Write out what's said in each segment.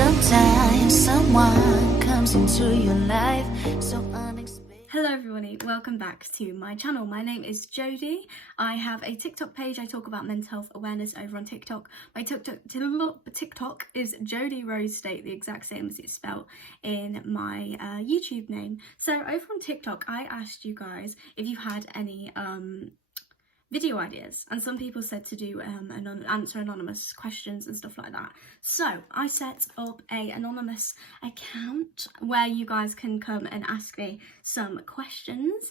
Sometimes someone comes into your life so unexpected. Hello everybody, welcome back to my channel. My name is Jodie. I have a TikTok page. I talk about mental health awareness over on TikTok. My TikTok is Jodie Rose State, the exact same as it's spelled in my YouTube name. So over on TikTok, I asked you guys if you had any video ideas, and some people said to do answer anonymous questions and stuff like that. So I set up a anonymous account where you guys can come and ask me some questions,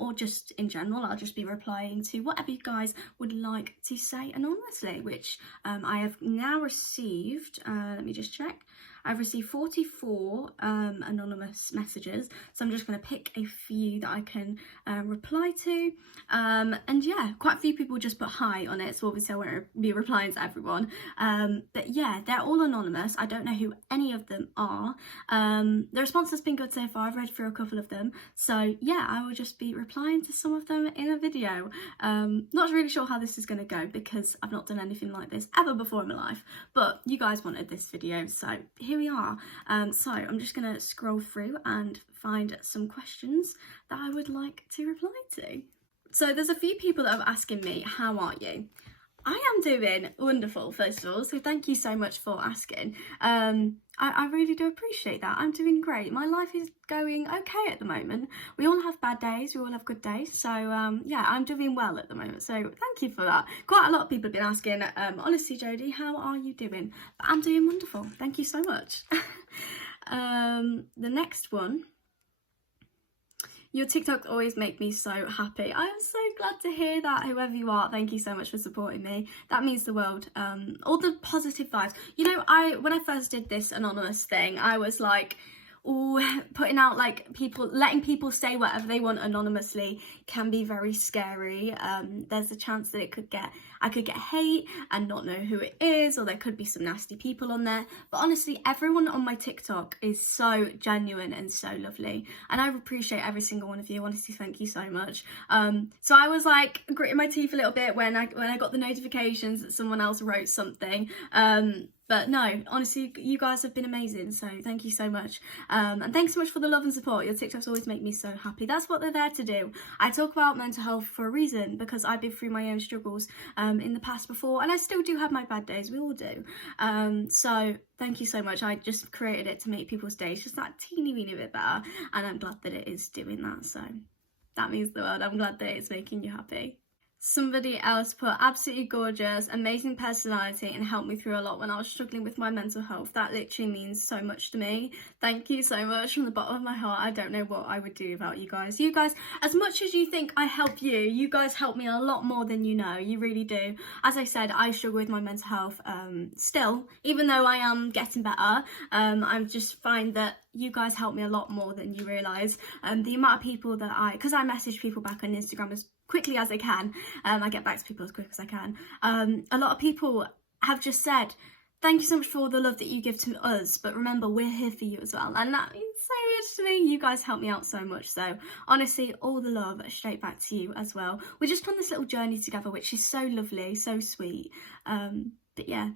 or just in general. I'll just be replying to whatever you guys would like to say anonymously, which I have now received, let me just check. I've received 44 anonymous messages, so I'm just going to pick a few that I can reply to. And yeah, quite a few people just put hi on it, so obviously I won't be replying to everyone. But yeah, they're all anonymous. I don't know who any of them are. The response has been good so far. I've read through a couple of them. So yeah, I will just be replying to some of them in a video. Not really sure how this is going to go because I've not done anything like this ever before in my life. But you guys wanted this video, so here we are. So I'm just going to scroll through and find some questions that I would like to reply to. So there's a few people that are asking me, how are you? I am doing wonderful, first of all, so thank you so much for asking. I really do appreciate that. I'm doing great. My life is going okay at the moment. We all have bad days, we all have good days, so yeah, I'm doing well at the moment, so thank you for that. Quite a lot of people have been asking, honestly Jodie, how are you doing? But I'm doing wonderful, thank you so much. The next one. Your TikToks always make me so happy. I am so glad to hear that, whoever you are. Thank you so much for supporting me. That means the world. All the positive vibes. You know, when I first did this anonymous thing, I was like, ooh, putting out like letting people say whatever they want anonymously can be very scary. There's a chance that I could get hate and not know who it is, or there could be some nasty people on there. But honestly, everyone on my TikTok is so genuine and so lovely, and I appreciate every single one of you. Honestly, thank you so much. So I was like gritting my teeth a little bit when I got the notifications that someone else wrote something. But no, honestly, you guys have been amazing, so thank you so much. And thanks so much for the love and support. Your TikToks always make me so happy. That's what they're there to do. I talk about mental health for a reason, because I've been through my own struggles in the past before, and I still do have my bad days. We all do. So thank you so much. I just created it to make people's days just that teeny weeny bit better, and I'm glad that it is doing that. So that means the world. I'm glad that it's making you happy. Somebody else put, absolutely gorgeous, amazing personality, and helped me through a lot when I was struggling with my mental health. That literally means so much to me. Thank you so much from the bottom of my heart. I don't know what I would do without you guys. You guys, as much as you think I help you, you guys help me a lot more than you know. You really do. As I said, I struggle with my mental health still, even though I am getting better. I just find that you guys help me a lot more than you realise. The amount of people that because I message people back on Instagram as quickly as I can, I get back to people as quick as I can. A lot of people have just said, thank you so much for all the love that you give to us, but remember, we're here for you as well. And that means so much to me. You guys help me out so much. So honestly, all the love straight back to you as well. We're just on this little journey together, which is so lovely, so sweet. But yeah.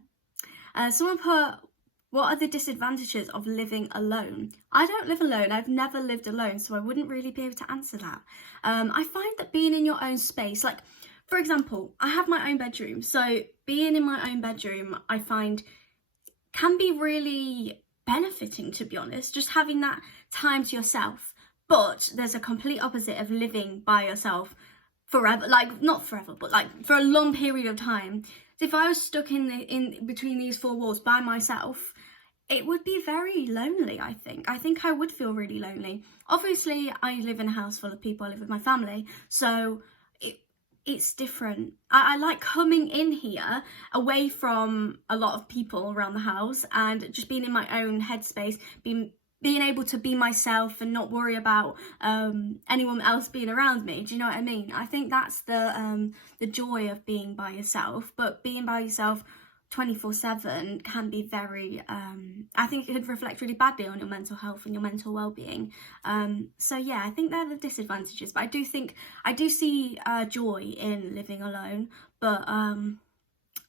Someone put, what are the disadvantages of living alone? I don't live alone. I've never lived alone, so I wouldn't really be able to answer that. I find that being in your own space, like, for example, I have my own bedroom. So being in my own bedroom, I find can be really benefiting, to be honest, just having that time to yourself. But there's a complete opposite of living by yourself forever, like not forever, but like for a long period of time. So if I was stuck in between these four walls by myself, it would be very lonely, I think. I think I would feel really lonely. Obviously, I live in a house full of people. I live with my family, so it's different. I like coming in here away from a lot of people around the house and just being in my own headspace, being able to be myself and not worry about anyone else being around me. Do you know what I mean? I think that's the joy of being by yourself. But being by yourself 24/7 can be very I think it could reflect really badly on your mental health and your mental well-being. So yeah, I think they're the disadvantages, but I do see joy in living alone. But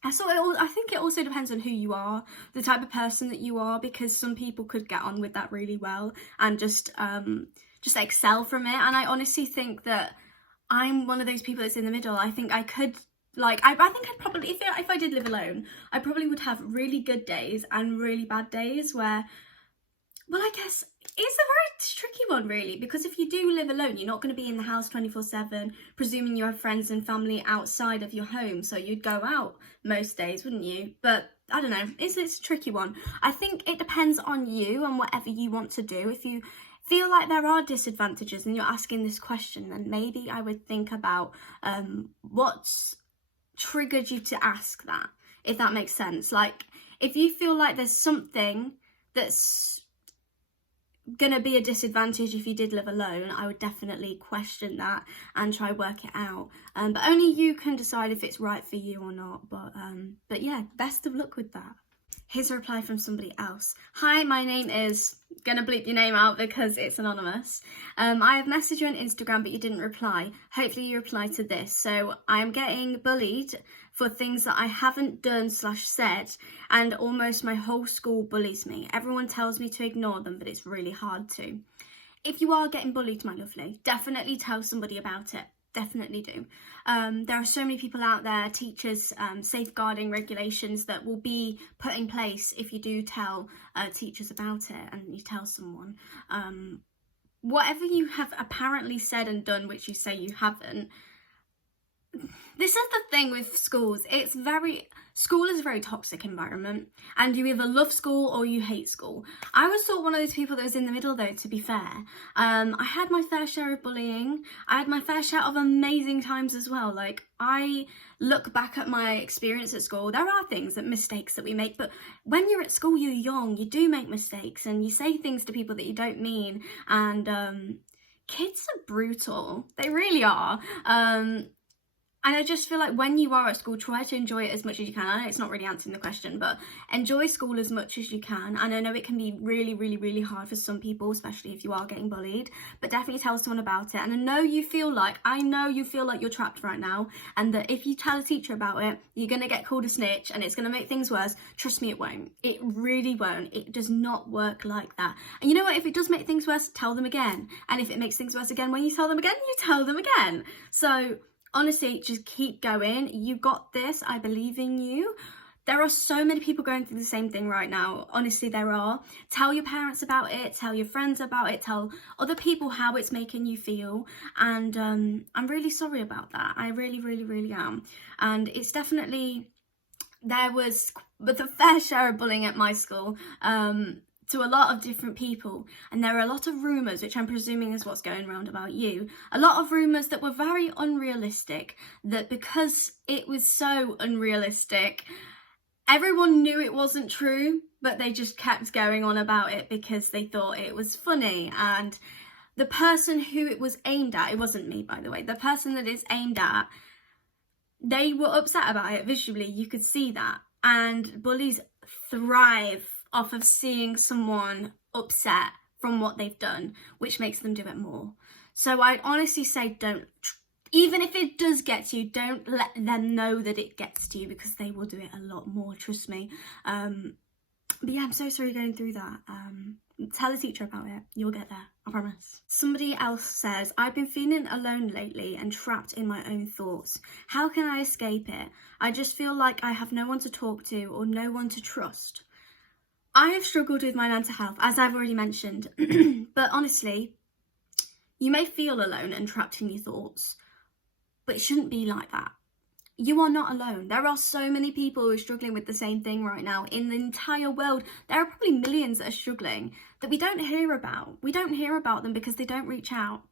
I think it also depends on who you are, the type of person that you are, because some people could get on with that really well and just excel from it. And I honestly think that I'm one of those people that's in the middle. I think I could, like, I think I'd probably, if I did live alone, I probably would have really good days and really bad days where, well, I guess it's a very tricky one, really, because if you do live alone, you're not going to be in the house 24/7, presuming you have friends and family outside of your home, so you'd go out most days, wouldn't you? But I don't know, it's a tricky one. I think it depends on you and whatever you want to do. If you feel like there are disadvantages and you're asking this question, then maybe I would think about what's triggered you to ask that, if that makes sense. Like, if you feel like there's something that's gonna be a disadvantage if you did live alone, I would definitely question that and try work it out. But only you can decide if it's right for you or not. But yeah, best of luck with that. Here's a reply from somebody else. Hi, my name is... Gonna bleep your name out because it's anonymous. I have messaged you on Instagram, but you didn't reply. Hopefully you reply to this. So I am getting bullied for things that I haven't done/said, and almost my whole school bullies me. Everyone tells me to ignore them, but it's really hard to. If you are getting bullied, my lovely, definitely tell somebody about it. Definitely do. There are so many people out there, teachers, safeguarding regulations that will be put in place if you do tell teachers about it and you tell someone. Whatever you have apparently said and done, which you say you haven't, this is the thing with schools. School is a very toxic environment, and you either love school or you hate school. I was sort of one of those people that was in the middle, though, to be fair. I had my fair share of bullying. I had my fair share of amazing times as well. Like, I look back at my experience at school, there are mistakes that we make, but when you're at school, you're young, you do make mistakes, and you say things to people that you don't mean, and kids are brutal. They really are. And I just feel like when you are at school, try to enjoy it as much as you can. I know it's not really answering the question, but enjoy school as much as you can. And I know it can be really, really, really hard for some people, especially if you are getting bullied, but definitely tell someone about it. And I know you feel like you're trapped right now, and that if you tell a teacher about it, you're going to get called a snitch and it's going to make things worse. Trust me, it won't. It really won't. It does not work like that. And you know what? If it does make things worse, tell them again. And if it makes things worse again, when you tell them again, you tell them again. So honestly, just keep going. You got this. I believe in you. There are so many people going through the same thing right now. Honestly, there are. Tell your parents about it. Tell your friends about it. Tell other people how it's making you feel. And I'm really sorry about that. I really, really, really am. And it's definitely... There was a fair share of bullying at my school. To a lot of different people, and there are a lot of rumours, which I'm presuming is what's going around about you, a lot of rumours that were very unrealistic, that because it was so unrealistic, everyone knew it wasn't true, but they just kept going on about it because they thought it was funny. And the person who it was aimed at, it wasn't me, by the way, the person that it's aimed at, they were upset about it visually. You could see that. And bullies thrive off of seeing someone upset from what they've done, which makes them do it more. So I'd honestly say don't, even if it does get to you, don't let them know that it gets to you, because they will do it a lot more, trust me. But yeah, I'm so sorry going through that. Tell a teacher about it. You'll get there, I promise. Somebody else says, I've been feeling alone lately and trapped in my own thoughts. How can I escape it? I just feel like I have no one to talk to or no one to trust. I have struggled with my mental health, as I've already mentioned, but honestly, you may feel alone and trapped in your thoughts, but it shouldn't be like that. You are not alone. There are so many people who are struggling with the same thing right now in the entire world. There are probably millions that are struggling that we don't hear about. We don't hear about them because they don't reach out.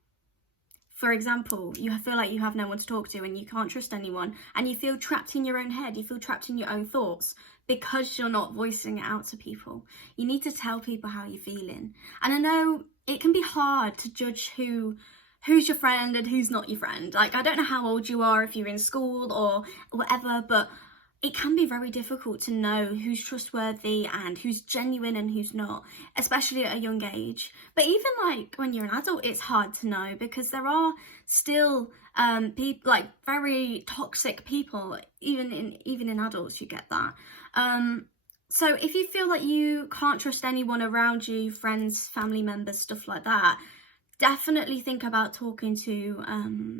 For example, you feel like you have no one to talk to and you can't trust anyone, and you feel trapped in your own head, you feel trapped in your own thoughts because you're not voicing it out to people. You need to tell people how you're feeling. And I know it can be hard to judge who's your friend and who's not your friend. Like, I don't know how old you are, if you're in school or whatever, but it can be very difficult to know who's trustworthy and who's genuine and who's not, especially at a young age. But even like when you're an adult, it's hard to know, because there are still people, like very toxic people, even in adults, you get that. So if you feel like you can't trust anyone around you, friends, family members, stuff like that, definitely think about talking to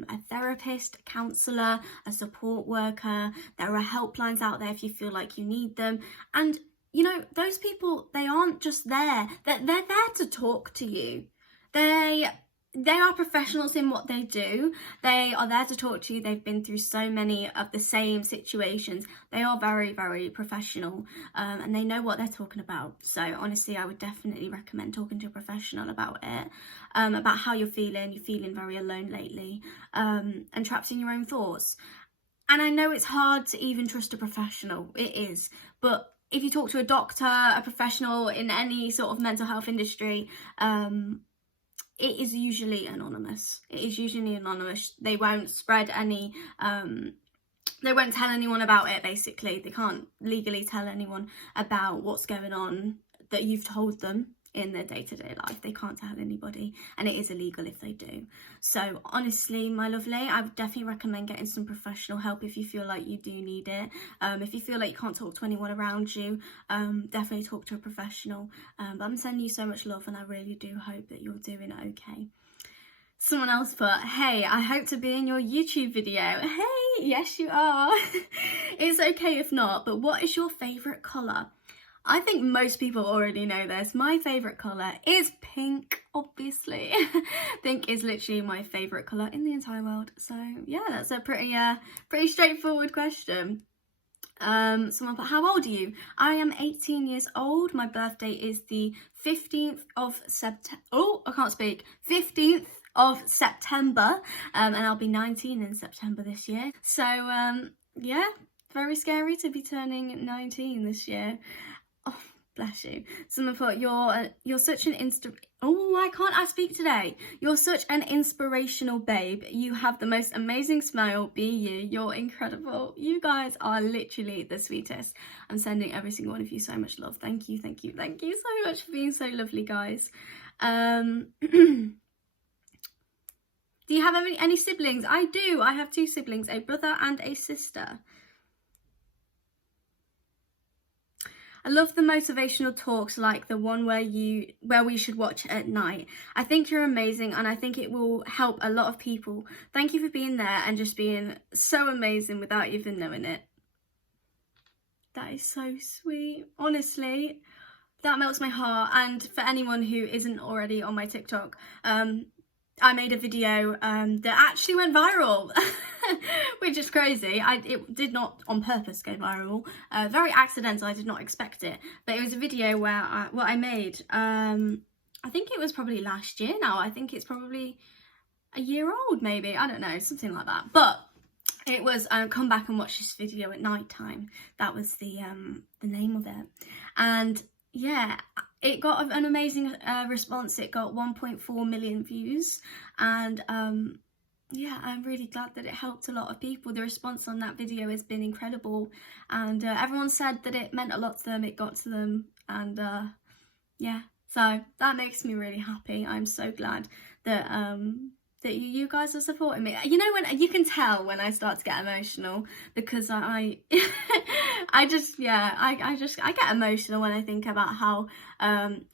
a therapist, a counsellor, a support worker. There are helplines out there if you feel like you need them. And, you know, those people, they aren't just there. They're there to talk to you. They are professionals in what they do. They are there to talk to you. They've been through so many of the same situations. They are very, very professional, and they know what they're talking about. So honestly, I would definitely recommend talking to a professional about it, about how you're feeling. You're feeling very alone lately, and trapped in your own thoughts. And I know it's hard to even trust a professional. It is. But if you talk to a doctor, a professional in any sort of mental health industry, it is usually anonymous. It is usually anonymous. They won't spread any, they won't tell anyone about it, basically. They can't legally tell anyone about what's going on that you've told them in their day-to-day life. They can't tell anybody, and it is illegal if they do. So honestly, my lovely, I would definitely recommend getting some professional help if you feel like you do need it. If you feel like you can't talk to anyone around you, definitely talk to a professional. But I'm sending you so much love, and I really do hope that you're doing okay. Someone else put, hey, I hope to be in your YouTube video. Hey, yes you are. It's okay if not, but what is your favourite colour? I think most people already know this. My favourite colour is pink, obviously. Pink is literally my favourite colour in the entire world. So yeah, that's a pretty straightforward question. Someone put, how old are you? I am 18 years old. My birthday is the 15th of September. Oh, I can't speak. 15th of September. And I'll be 19 in September this year. So yeah, very scary to be turning 19 this year. Oh, bless you. Someone put, you're such an I speak today. You're such an inspirational babe. You have the most amazing smile. Be you. You're incredible. You guys are literally the sweetest. I'm sending every single one of you so much love. Thank you, thank you, thank you so much for being so lovely, guys. Do you have any siblings? I do. I have 2 siblings, a brother and a sister. I love the motivational talks like the one where we should watch at night. I think you're amazing, and I think it will help a lot of people. Thank you for being there and just being so amazing without even knowing it. That is so sweet. Honestly, that melts my heart. And for anyone who isn't already on my TikTok, I made a video that actually went viral, which is crazy. It did not on purpose go viral. Very accidental. I did not expect it. But it was a video where I made, I think it was probably last year now. I think it's probably a year old, maybe. I don't know, something like that. But it was come back and watch this video at night time. That was the name of it. And yeah, it got an amazing response. It got 1.4 million views, and yeah, I'm really glad that it helped a lot of people. The response on that video has been incredible, and everyone said that it meant a lot to them, it got to them, and yeah, so that makes me really happy. I'm so glad that that you guys are supporting me. You know, when you can tell when I start to get emotional, because I just I get emotional when I think about how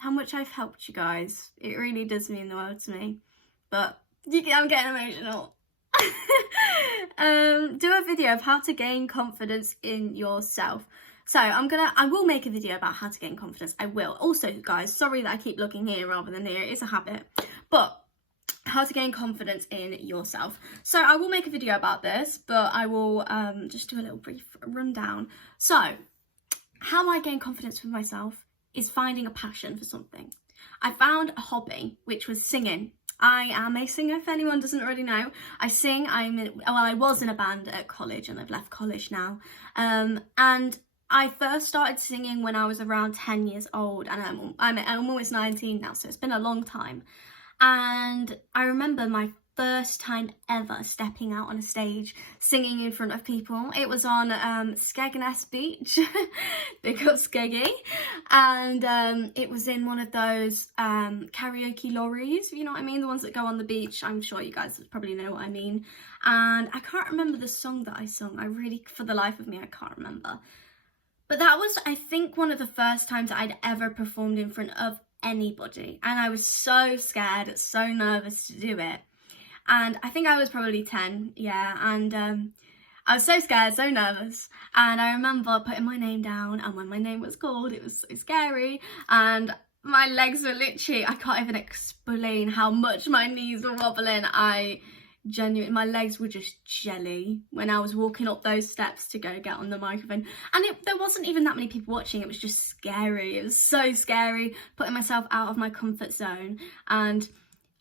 much I've helped you guys. It really does mean the world to me. But I'm getting emotional. Do a video of how to gain confidence in yourself. So I will make a video about how to gain confidence. I will. Also, guys, sorry that I keep looking here rather than here. It's a habit. But how to gain confidence in yourself. So I will make a video about this, but I will just do a little brief rundown. So how I gain confidence with myself is finding a passion for something. I found a hobby, which was singing. I am a singer, if anyone doesn't already know. I sing. I was in a band at college, and I've left college now. And I first started singing when I was around 10 years old, and I'm almost 19 now, so it's been a long time. And I remember my first time ever stepping out on a stage singing in front of people. It was on Skegness Beach, big up Skeggy, and it was in one of those karaoke lorries, if you know what I mean, the ones that go on the beach. I'm sure you guys probably know what I mean. And I can't remember the song that I sung. I really, for the life of me, I can't remember. But that was, I think, one of the first times I'd ever performed in front of anybody, and I was so scared, so nervous to do it. And I think I was probably 10, yeah, and I was so scared, so nervous, and I remember putting my name down, and when my name was called, it was so scary, and my legs were literally, I can't even explain how much my knees were wobbling. My legs were just jelly when I was walking up those steps to go get on the microphone. And there wasn't even that many people watching. It was just scary. It was so scary, putting myself out of my comfort zone. And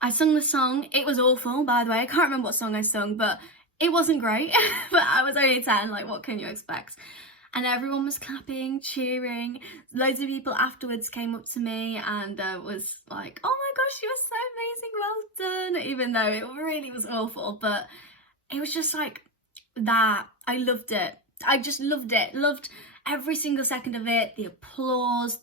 I sung the song. It was awful, by the way. I can't remember what song I sung, but it wasn't great. But I was only 10, like, what can you expect? And everyone was clapping, cheering. Loads of people afterwards came up to me and was like, oh my gosh, you were so amazing, well done. Even though it really was awful, but it was just like that. I loved it. I just loved it. Loved every single second of it. The applause,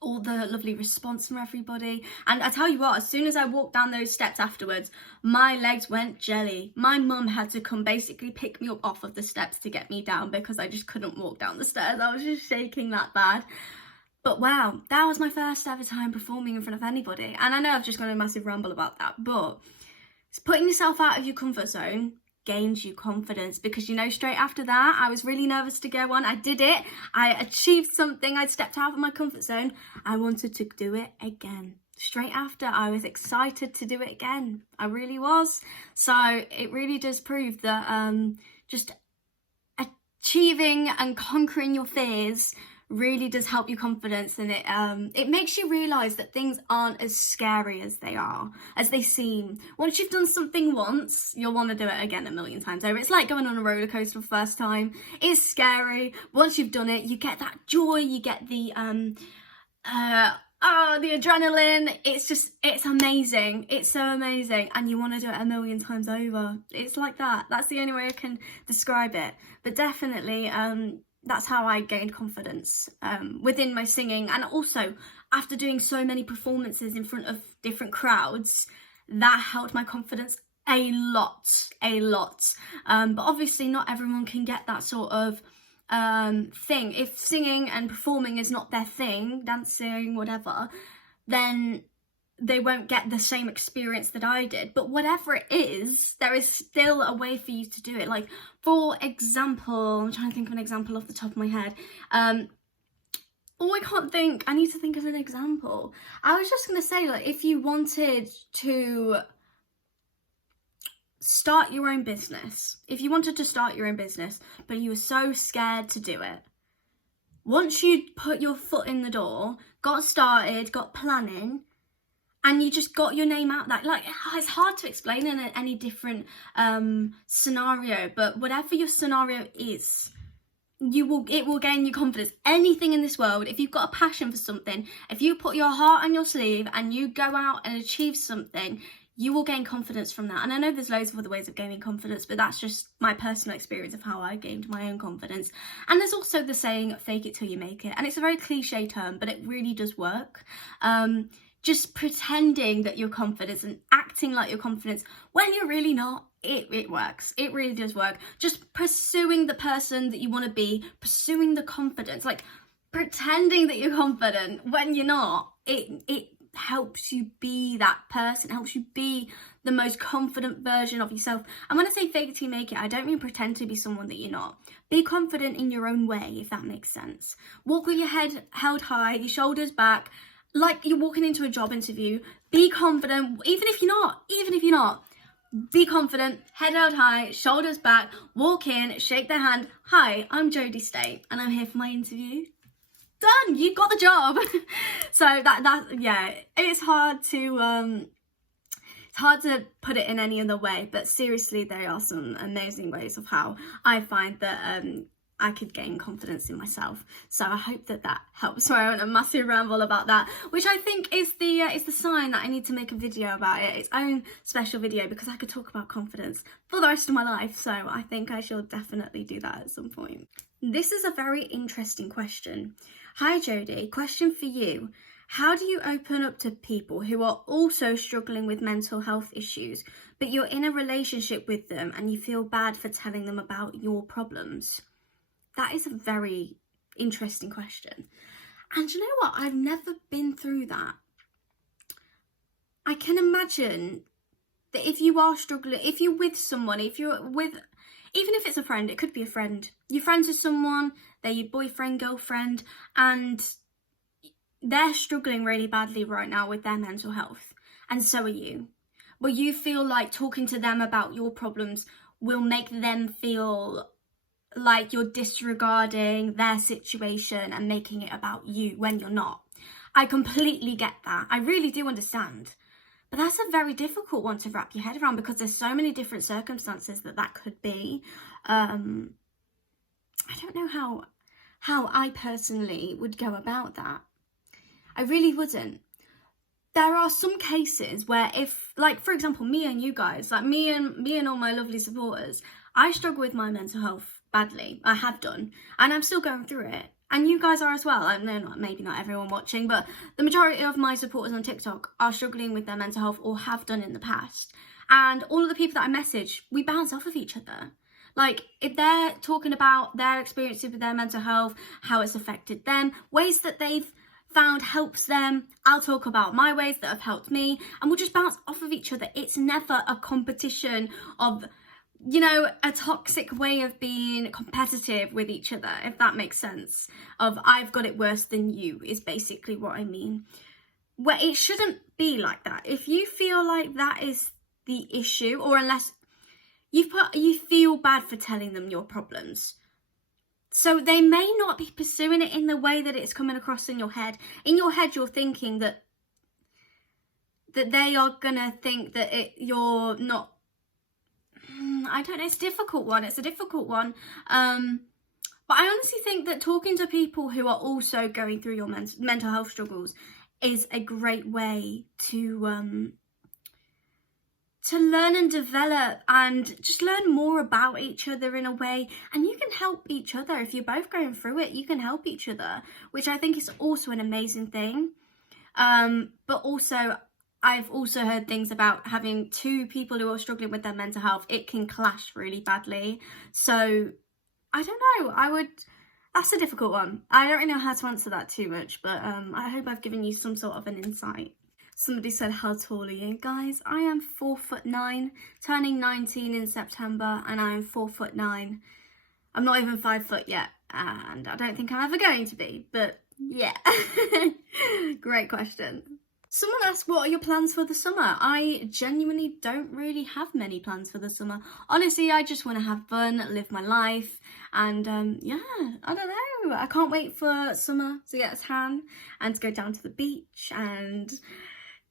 all the lovely response from everybody. And I tell you what, as soon as I walked down those steps afterwards, my legs went jelly. My mum had to come basically pick me up off of the steps to get me down because I just couldn't walk down the stairs. I was just shaking that bad. But wow, that was my first ever time performing in front of anybody. And I know I've just gone a massive ramble about that, but it's putting yourself out of your comfort zone gains you confidence, because you know, straight after that I was really nervous to go on. I did it, I achieved something, I'd stepped out of my comfort zone. I wanted to do it again. Straight after, I was excited to do it again. I really was. So it really does prove that just achieving and conquering your fears really does help you confidence, and it makes you realise that things aren't as scary as they seem. Once you've done something once, you'll want to do it again a million times over. It's like going on a roller coaster for the first time. It's scary. Once you've done it, you get that joy, you get the adrenaline. It's amazing. It's so amazing, and you want to do it a million times over. It's like that. That's the only way I can describe it. But definitely that's how I gained confidence within my singing. And also, after doing so many performances in front of different crowds, that helped my confidence a lot. But obviously not everyone can get that sort of thing. If singing and performing is not their thing, dancing, whatever, then they won't get the same experience that I did. But whatever it is, there is still a way for you to do it. Like, for example, I'm trying to think of an example off the top of my head. I need to think of an example. I was just going to say, like, if you wanted to start your own business, but you were so scared to do it, once you put your foot in the door, got started, got planning, and you just got your name out, like it's hard to explain in any different scenario, but whatever your scenario is, it will gain you confidence. Anything in this world, if you've got a passion for something, if you put your heart on your sleeve and you go out and achieve something, you will gain confidence from that. And I know there's loads of other ways of gaining confidence, but that's just my personal experience of how I gained my own confidence. And there's also the saying, fake it till you make it. And it's a very cliche term, but it really does work. Just pretending that you're confident and acting like you're confident when you're really not, it works. It really does work. Just pursuing the person that you want to be, pursuing the confidence, like pretending that you're confident when you're not, it helps you be that person, it helps you be the most confident version of yourself. And when I say fake it till you make it, I don't mean pretend to be someone that you're not. Be confident in your own way, if that makes sense. Walk with your head held high, your shoulders back, like you're walking into a job interview. Be confident, even if you're not, be confident, head held high, shoulders back, walk in, shake their hand. Hi, I'm Jodie State and I'm here for my interview. Done, you got the job. So yeah, it's hard to put it in any other way, but seriously, there are some amazing ways of how I find that I could gain confidence in myself. So I hope that helps. Sorry, I went a massive ramble about that, which I think is the sign that I need to make a video about it, its own special video, because I could talk about confidence for the rest of my life. So I think I shall definitely do that at some point. This is a very interesting question. Hi Jodie, question for you. How do you open up to people who are also struggling with mental health issues, but you're in a relationship with them and you feel bad for telling them about your problems? That is a very interesting question. And you know what? I've never been through that. I can imagine that if you are struggling, if you're with someone, even if it's a friend, it could be a friend. You're friends with someone, they're your boyfriend, girlfriend, and they're struggling really badly right now with their mental health. And so are you. But you feel like talking to them about your problems will make them feel like you're disregarding their situation and making it about you when you're not. I completely get that. I really do understand. But that's a very difficult one to wrap your head around, because there's so many different circumstances that could be. I don't know how I personally would go about that. I really wouldn't. There are some cases where if, like, for example, me and you guys, like me and all my lovely supporters, I struggle with my mental health badly. I have done, and I'm still going through it, and you guys are as well. I know maybe not everyone watching, but the majority of my supporters on TikTok are struggling with their mental health, or have done in the past. And all of the people that I message, we bounce off of each other. Like, if they're talking about their experiences with their mental health, how it's affected them, ways that they've found helps them, I'll talk about my ways that have helped me, and we'll just bounce off of each other. It's never a competition of, you know, a toxic way of being competitive with each other, if that makes sense. Of I've got it worse than you is basically what I mean. Well, it shouldn't be like that. If you feel like that is the issue, or unless you feel bad for telling them your problems, so they may not be pursuing it in the way that it's coming across in your head. In your head, you're thinking that they are gonna think that you're not. I don't know. It's a difficult one. But I honestly think that talking to people who are also going through your mental health struggles is a great way to learn and develop, and just learn more about each other in a way. And you can help each other. If you're both going through it, you can help each other, which I think is also an amazing thing. But also, I've also heard things about having two people who are struggling with their mental health. It can clash really badly. So I don't know. That's a difficult one. I don't really know how to answer that too much, but I hope I've given you some sort of an insight. Somebody said, how tall are you? Guys, I am 4'9", turning 19 in September, and I am 4'9". I'm not even 5 foot yet, and I don't think I'm ever going to be, but yeah. Great question. Someone asked, what are your plans for the summer? I genuinely don't really have many plans for the summer. Honestly, I just want to have fun, live my life, and yeah, I don't know. I can't wait for summer to get a tan and to go down to the beach and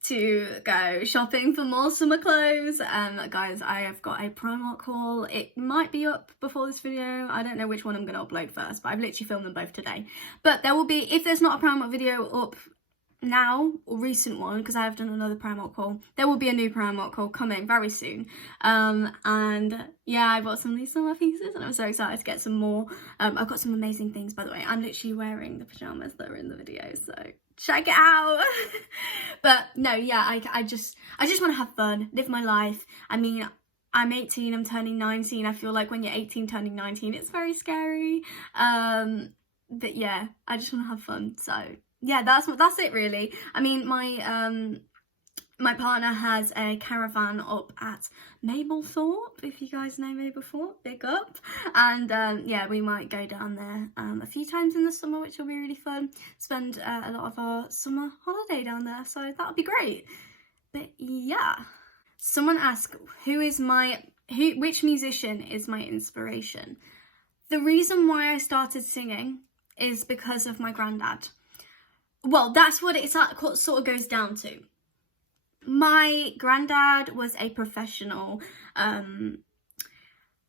to go shopping for more summer clothes. Guys, I have got a Primark haul. It might be up before this video. I don't know which one I'm going to upload first, but I've literally filmed them both today. But there will be, if there's not a Primark video up now, or recent one, because I have done another Primark haul, there will be a new Primark haul coming very soon. And yeah, I bought some of these summer pieces, and I'm so excited to get some more. I've got some amazing things, by the way. I'm literally wearing the pajamas that are in the video, so check it out. But no, yeah, I just want to have fun, live my life. I mean, I'm 18, I'm turning 19. I feel like when you're 18 turning 19, it's very scary. But yeah, I just want to have fun. So yeah, that's it really. I mean, my partner has a caravan up at Mablethorpe, if you guys know Mablethorpe, big up. And yeah, we might go down there a few times in the summer, which will be really fun. Spend a lot of our summer holiday down there, so that'll be great. But yeah, someone asked, which musician is my inspiration? The reason why I started singing is because of my granddad. Well, that's what it sort of goes down to. My granddad was a professional.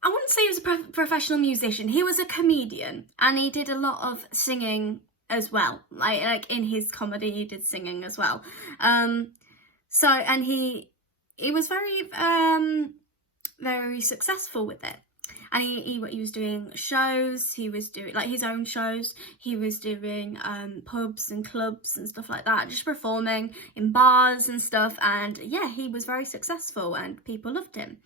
I wouldn't say he was a professional musician. He was a comedian, and he did a lot of singing as well. Like in his comedy, he did singing as well. So, and he was very successful with it. And he was doing shows, he was doing like his own shows, he was doing pubs and clubs and stuff like that, just performing in bars and stuff. And yeah, he was very successful and people loved him.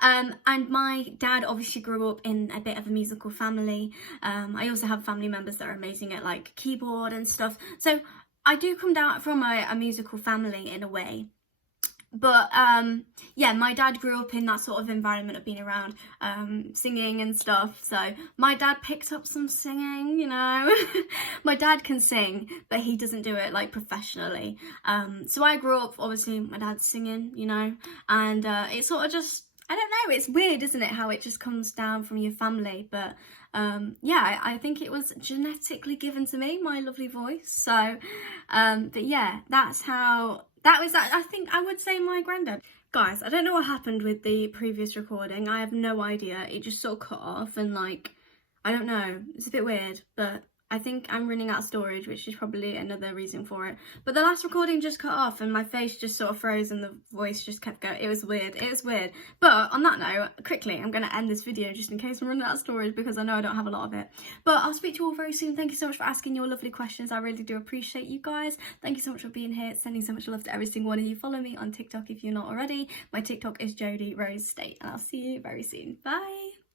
And my dad obviously grew up in a bit of a musical family. I also have family members that are amazing at like keyboard and stuff. So I do come down from a musical family in a way. But yeah, my dad grew up in that sort of environment of being around singing and stuff. So my dad picked up some singing, you know. My dad can sing, but he doesn't do it like professionally. So I grew up, obviously, my dad's singing, you know, and it sort of just, I don't know, it's weird, isn't it, how it just comes down from your family. But yeah, I think it was genetically given to me, my lovely voice. So, but yeah, that's how... That was, I think I would say, my granddad. Guys, I don't know what happened with the previous recording. I have no idea. It just sort of cut off and like, I don't know. It's a bit weird, but I think I'm running out of storage, which is probably another reason for it. But the last recording just cut off and my face just sort of froze and the voice just kept going. It was weird. It was weird. But on that note, quickly, I'm going to end this video just in case I'm running out of storage because I know I don't have a lot of it. But I'll speak to you all very soon. Thank you so much for asking your lovely questions. I really do appreciate you guys. Thank you so much for being here. Sending so much love to every single one of you. Follow me on TikTok if you're not already. My TikTok is Jodie Rose State and I'll see you very soon. Bye.